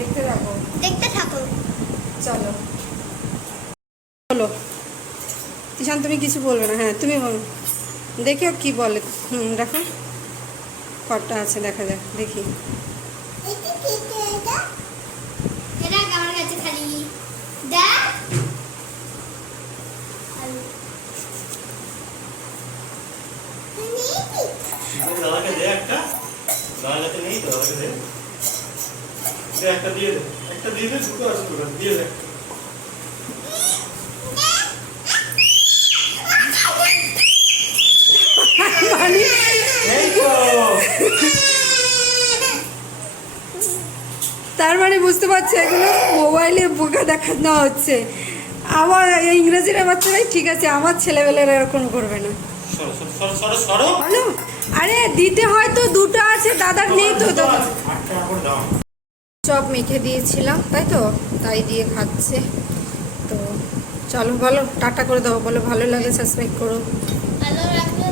দেখতে থাকো, দেখতে থাকো। চলো বলো। ঈশান তুমি কিছু বলবে না, হ্যাঁ তুমি বলো, দেখি ও কি বলে। দেখো কটা আছে, দেখা যাক, দেখি। এটা আমার কাছে খালি দেখ। দাদাকে দে একটা, দাদা যাতে নেই তো দাদাকে দে, একটা দিয়ে দে, একটা দিয়ে দে, দুটো আছে তোর দিয়ে দে। মানে এই তো তার মানে বুঝতে পারছি এগুলো মোবাইলে বোকা দেখানো হচ্ছে। আমার ইংরেজির বাচ্চারাই ঠিক আছে, আমার ছেলেবেলারা এরকম করবে না। সরো সরো সরো সরো। বলো, আরে দিতে হয়তো দুটো আছে, দাদার নেই তো। দাদা আটটা করে দাও। চপ মেখে দিয়েছিলাম, তাই তো, তাই দিয়ে খাচ্ছে। তো চলো বলো টাটা করে দাও, বলো ভালো লাগলে সাবস্ক্রাইব করো। ভালো রাখলে